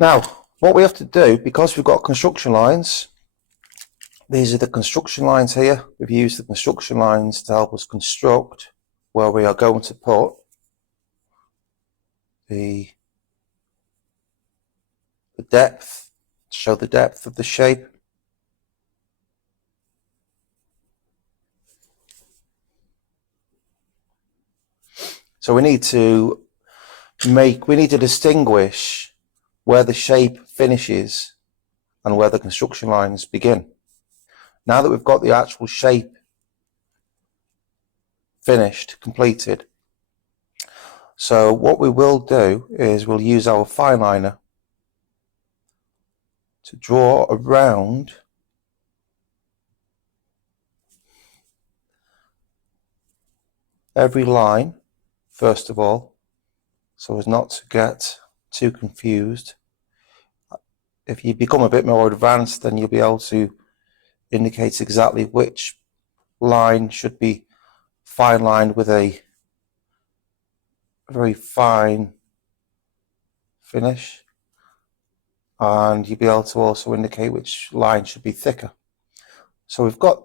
Now, what we have to do, because we've got construction lines, these are the construction lines here. We've used the construction lines to help us construct where we are going to put the depth, show the depth of the shape. So we need to distinguish where the shape finishes and where the construction lines begin. Now that we've got the actual shape finished, completed, so what we will do is we'll use our fine liner to draw around every line, first of all, so as not to get too confused. If you become a bit more advanced, then you'll be able to indicate exactly which line should be fine lined with a very fine finish, and you'll be able to also indicate which line should be thicker. So we've got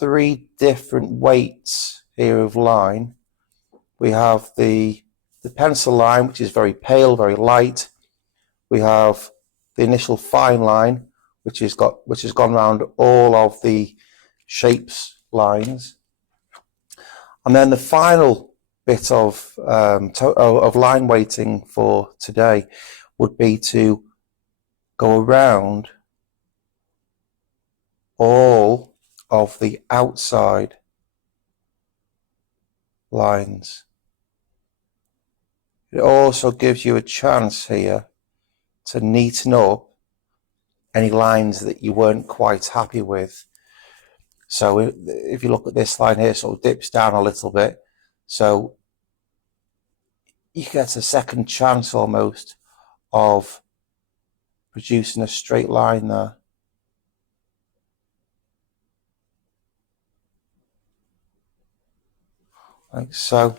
3 different weights here of line. We have the pencil line, which is very pale, very light. We have the initial fine line, which has gone around all of the shapes lines, and then the final bit of line weighting for today would be to go around all of the outside lines. It also gives you a chance here to neaten up any lines that you weren't quite happy with. So if you look at this line here, sort of dips down a little bit, so you get a second chance almost of producing a straight line there. Like so.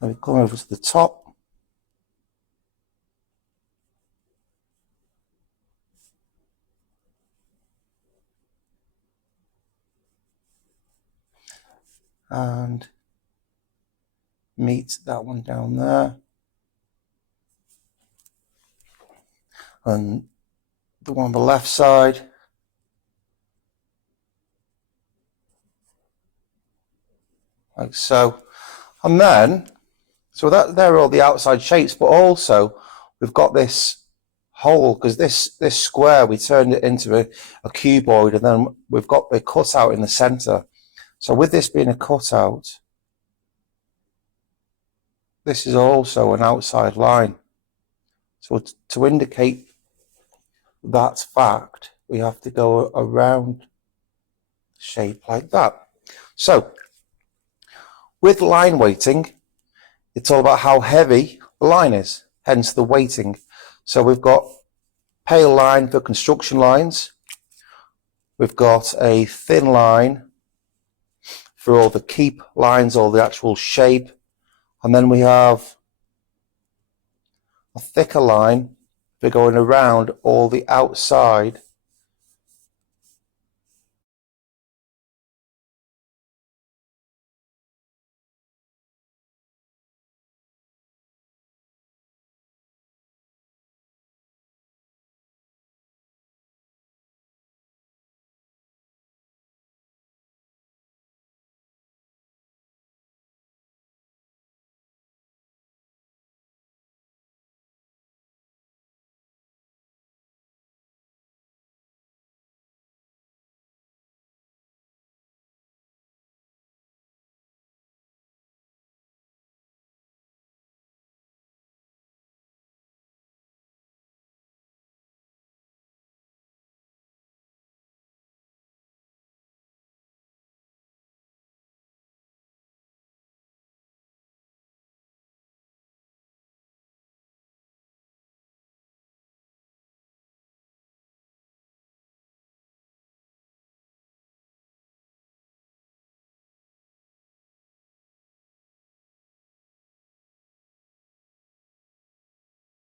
Let me come over to the top. And meet that one down there. And the one on the left side. Like so. And then, so that there are all the outside shapes, but also we've got this hole, because this square, we turned it into a cuboid, and then we've got the cutout in the center. So with this being a cutout, this is also an outside line. So to indicate that fact, we have to go around the shape like that. So with line weighting, it's all about how heavy the line is, hence the weighting. So we've got pale line for construction lines. We've got a thin line for all the keep lines, all the actual shape. And then we have a thicker line for going around all the outside